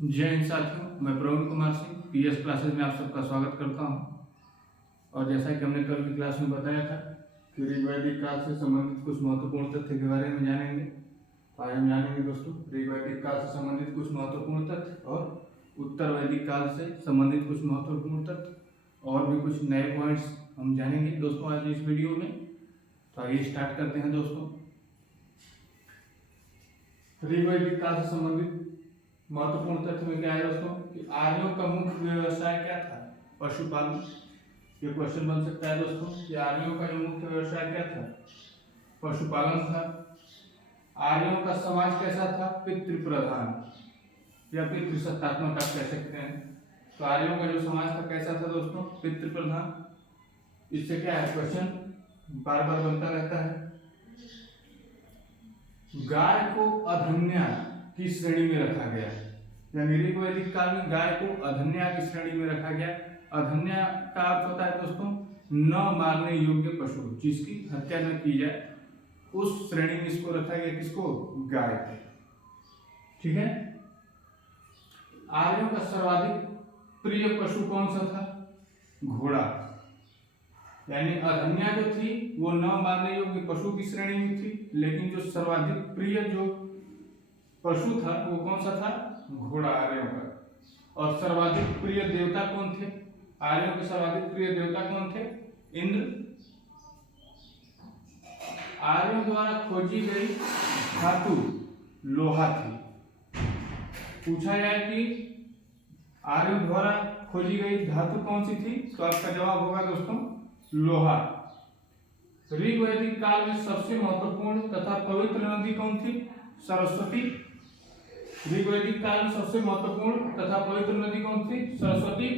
जय हिंद साथियों, मैं प्रवीण कुमार सिंह पीएस क्लासेस में आप सबका स्वागत करता हूं। और जैसा कि हमने कल की क्लास में बताया था कि ऋग्वैदिक काल से संबंधित कुछ महत्वपूर्ण तथ्य के बारे में जानेंगे। तो आज हम जानेंगे दोस्तों ऋग्वैदिक काल से संबंधित कुछ महत्वपूर्ण तथ्य और उत्तर वैदिक काल से संबंधित कुछ महत्वपूर्ण तथ्य और भी कुछ नए पॉइंट्स हम जानेंगे दोस्तों आज इस वीडियो में। तो आइए स्टार्ट करते हैं दोस्तों। ऋग्वैदिक काल से संबंधित महत्वपूर्ण तथ्य में क्या है दोस्तों कि आर्यों का मुख्य व्यवसाय क्या था? पशुपालन। ये क्वेश्चन बन सकता है दोस्तों कि आर्यों का जो मुख्य व्यवसाय क्या था? पशुपालन था। आर्यों का समाज कैसा था? पितृ प्रधान या पितृसत्तात्मक आप कह सकते हैं। तो आर्यों का जो समाज था कैसा था दोस्तों? पितृ प्रधान। इससे क्या है क्वेश्चन बार बार बनता रहता है। गाय को अधन्या की श्रेणी में रखा गया, यानी ऋग्वैदिक काल में गाय को अधन्या की श्रेणी में रखा गया। अधन्या का अर्थ होता है दोस्तों न मारने योग्य पशु, जिसकी हत्या न की जाए, उस श्रेणी में इसको रखा गया। किसको? गाय को। ठीक है। आर्यों का सर्वाधिक प्रिय पशु कौन सा था? घोड़ा। यानी अधन्या जो थी वो न मारने योग्य पशु की श्रेणी में थी, लेकिन जो सर्वाधिक प्रिय जो पशु था वो कौन सा था? घोड़ा आर्यों का। और सर्वाधिक प्रिय देवता कौन थे? आर्यों के सर्वाधिक प्रिय देवता कौन थे? इंद्र। आर्यों द्वारा खोजी गई धातु लोहा थी। पूछा जाए कि आर्यों द्वारा खोजी गई धातु कौन सी थी, तो आपका जवाब होगा दोस्तों लोहा। ऋग्वैदिक काल में सबसे महत्वपूर्ण तथा पवित्र नदी कौन थी? सरस्वती। ऋग्वैदिक काल में सबसे महत्वपूर्ण तथा पवित्र नदी कौन थी? सरस्वती।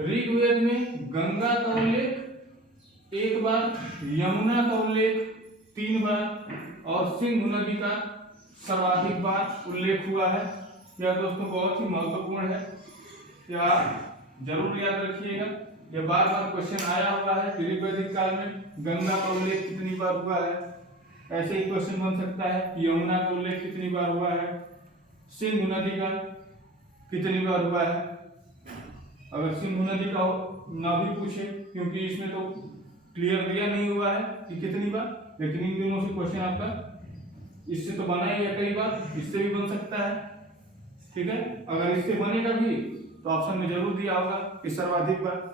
ऋग्वेद में गंगा का उल्लेख एक बार, यमुना का उल्लेख 3 बार और सिंधु नदी का सर्वाधिक बार उल्लेख हुआ है। यह दोस्तों बहुत ही महत्वपूर्ण है, यह जरूर याद रखिएगा। यह बार बार क्वेश्चन आया हुआ है कि ऋग्वैदिक काल में गंगा का उल्लेख कितनी बार हुआ है। ऐसे ही क्वेश्चन बन सकता है कि यमुना का उल्लेख कितनी बार हुआ है, सिंधु नदी का कितनी बार हुआ है। अगर सिंधु नदी का ना भी पूछे, क्योंकि इसमें तो क्लियर दिया नहीं हुआ है कि कितनी बार, लेकिन इन दोनों से क्वेश्चन आपका इससे तो बना ही है कई बार, इससे भी बन सकता है। ठीक है। अगर इससे बनेगा भी तो ऑप्शन में जरूर दिया होगा कि सर्वाधिक बार।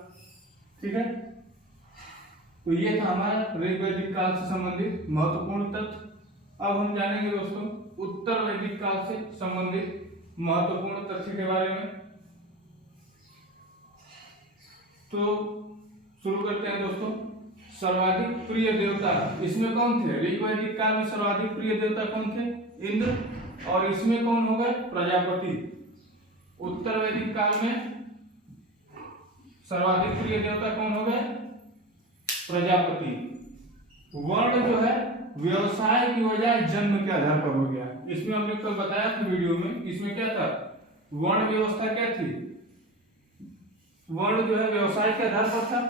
ठीक है। तो ये था हमारा ऋग्वैदिक काल से संबंधित महत्वपूर्ण तथ्य। अब हम जानेंगे दोस्तों उत्तर वैदिक काल से संबंधित महत्वपूर्ण तथ्य के बारे में। तो शुरू करते हैं दोस्तों। सर्वाधिक प्रिय देवता इसमें कौन थे? ऋग्वैदिक काल में सर्वाधिक प्रिय देवता कौन थे? इंद्र। और इसमें कौन हो गए? प्रजापति। उत्तर वैदिक काल में सर्वाधिक प्रिय देवता कौन हो गए? प्रजापति। वर्ण जो है व्यवसाय की बजाय जन्म के आधार पर हो गया। इसमें हमने कल बताया था वीडियो में, इसमें क्या था? वर्ण व्यवस्था क्या थी? वर्ण जो है व्यवसाय के आधार पर था।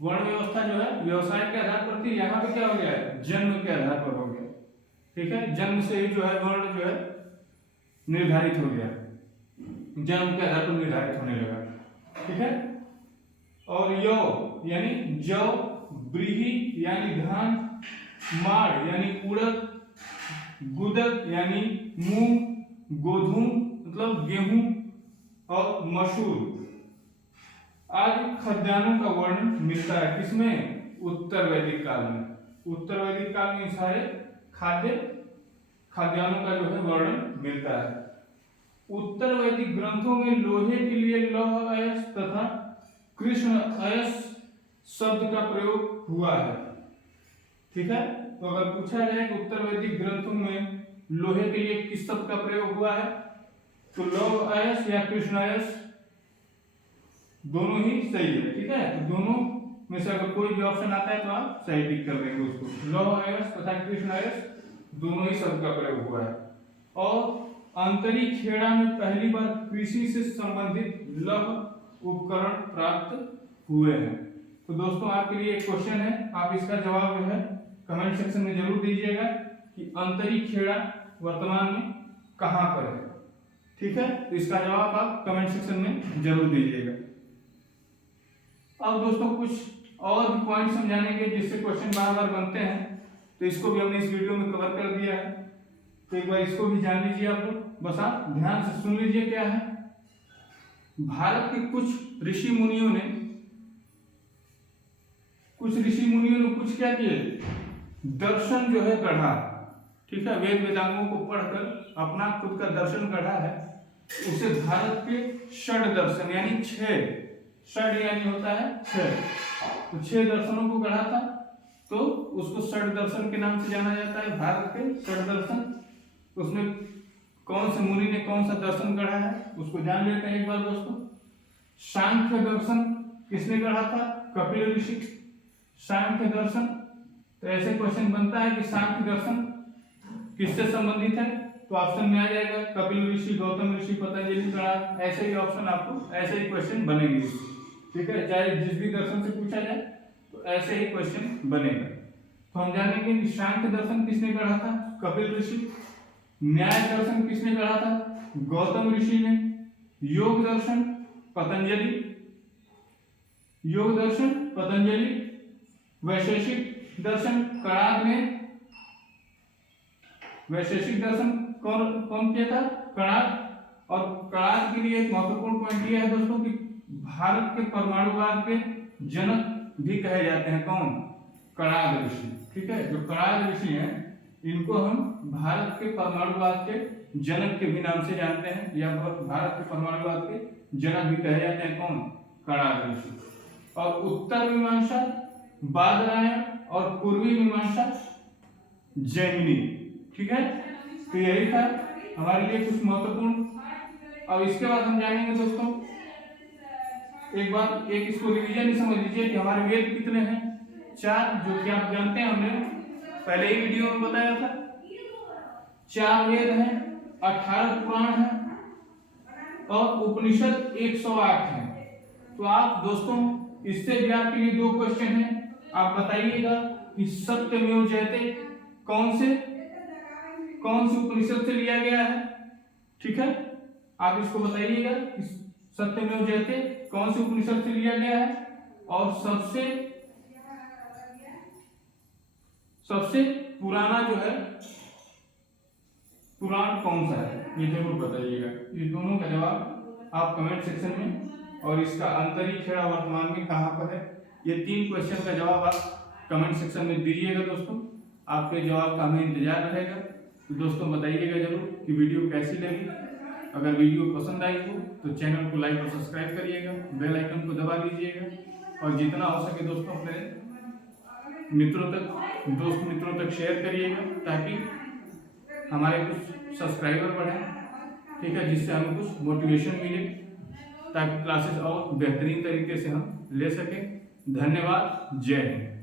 वर्ण व्यवस्था जो है व्यवसाय के आधार पर थी। यहाँ पे क्या हो गया है? जन्म के आधार पर हो गया। ठीक है। जन्म से ही जो है वर्ण जो है निर्धारित हो गया, जन्म के आधार पर निर्धारित होने लगा। ठीक है। और यौ यानी जौ, ब्रीही यानी धान, माड़ यानी उड़द, गुदक यानी मूंग, गोधूम मतलब गेहूं और मसूर आदि खाद्यान्नों का वर्णन मिलता है। किसमें? उत्तर वैदिक काल में। उत्तर वैदिक काल में सारे खाद्यान्नों का जो है वर्णन मिलता है। उत्तर वैदिक ग्रंथों में लोहे के लिए लौह अयस्क तथा कृष्ण अयस्क शब्द का प्रयोग हुआ है। ठीक है। तो अगर पूछा जाए कि उत्तर वैदिक ग्रंथों में लोहे के लिए किस शब्द का प्रयोग हुआ है, तो लौह अयस्क या कृष्ण अयस्क दोनों ही सही है। ठीक है। तो दोनों में से अगर कोई भी ऑप्शन आता है तो आप सही टिक कर देंगे उसको। लौह अयस्क तथा कृष्ण अयस्क दोनों ही शब्द का प्रयोग हुआ है। और अंतरिक्ष खेड़ा में पहली बार कृषि से संबंधित लौह उपकरण प्राप्त हुए हैं। तो दोस्तों आपके लिए एक क्वेश्चन है, आप इसका जवाब जो है कमेंट सेक्शन में जरूर दीजिएगा कि अंतरिक्ष खेड़ा वर्तमान में कहां पर है। ठीक है, तो इसका जवाब आप कमेंट सेक्शन में जरूर दीजिएगा। अब दोस्तों कुछ और भी पॉइंट समझाने के जिससे क्वेश्चन बार बार बनते हैं, तो इसको भी हमने इस वीडियो में कवर कर दिया है, तो एक बार इसको भी जान लीजिए आप लोग, बस आप ध्यान से सुन लीजिए। क्या है, भारत के कुछ ऋषि मुनियों ने कुछ क्या किए, दर्शन जो है गढ़ा, ठीक है, वेद वेदांगों को पढ़कर अपना खुद का दर्शन गढ़ा है, उसे भारत के षड दर्शन यानी 6, षड यानी होता है 6, तो 6 दर्शनों को गढ़ा था, तो उसको षड दर्शन के नाम से जाना जाता है, भारत के षड दर्शन। उसमें कौन से मुनि ने कौन सा दर्शन गढ़ा है उसको जान लेते हैं एक बार दोस्तों। सांख्य दर्शन किसने गढ़ा था, कपिल ऋषि, सांख्य दर्शन। तो ऐसे क्वेश्चन बनता है कि सांख्य दर्शन किससे संबंधित है, तो ऑप्शन में आ जाएगा कपिल ऋषि, गौतम ऋषि, पतंजलि गढ़ा, ऐसे ही ऑप्शन आपको ऐसे ही क्वेश्चन बनेंगे, ठीक है, चाहे जिस भी दर्शन से पूछा जाए तो ऐसे ही क्वेश्चन बनेगा। तो हम जानेंगे कि सांख्य दर्शन किसने गढ़ा था, कपिल ऋषि, न्याय दर्शन किसने गढ़ा था, गौतम ऋषि ने, योग दर्शन पतंजलि, वैशेषिक दर्शन कणाद ने, वैशेषिक दर्शन कौन किया था, कणाद। और कणाद के लिए एक महत्वपूर्ण पॉइंट यह है दोस्तों कि भारत के परमाणुवाद के जनक भी कहे जाते हैं, कौन, कणाद ऋषि, ठीक है, जो कणाद ऋषि हैं इनको हम भारत के परमाणुवाद के जनक के भी नाम से जानते हैं, या भारत के परमाणुवाद के जनक भी कहे जाते हैं, कौन, कणाद ऋषि। और उत्तर मीमांसा बादरायण और पूर्वी मीमांसा जैमिनी, ठीक है, तो यही था हमारे लिए कुछ महत्वपूर्ण। अब इसके बाद हम जानेंगे दोस्तों, एक बार एक इसको रिवीजन ही समझ लीजिए कि हमारे वेद कितने हैं, 4, जो कि आप जानते हैं, हमने पहले ही वीडियो में बताया था। 4 वेद हैं, 18 पुराण हैं और उपनिषद 108 हैं। तो आप दोस्तों इससे भी आपके लिए 2 क्वेश्चन हैं, आप बताइएगा कि सत्यमेव जयते कौन से उपनिषद से लिया गया है, ठीक है, आप इसको बताइएगा कि सत्यमेव जयते कौन से उपनिषद से लिया गया है, और सबसे पुराना जो है पुराण कौन सा है, ये जरूर बताइएगा। ये दोनों का जवाब आप कमेंट सेक्शन में, और इसका अंतरिक्षेड़ा वर्तमान में कहाँ पर है, ये 3 क्वेश्चन का जवाब आप कमेंट सेक्शन में दीजिएगा दोस्तों। आपके जवाब का हमें इंतजार रहेगा। तो दोस्तों बताइएगा जरूर कि वीडियो कैसी लगी। अगर वीडियो पसंद आई हो तो चैनल को लाइक और सब्सक्राइब करिएगा, बेल आइकन को दबा दीजिएगा, और जितना हो सके दोस्तों अपने दोस्त मित्रों तक शेयर करिएगा, ताकि हमारे कुछ सब्सक्राइबर बढ़े, ठीक है, जिससे हमें कुछ मोटिवेशन मिले, ताकि क्लासेस और बेहतरीन तरीके से हम ले सकें। धन्यवाद, जय हिंद।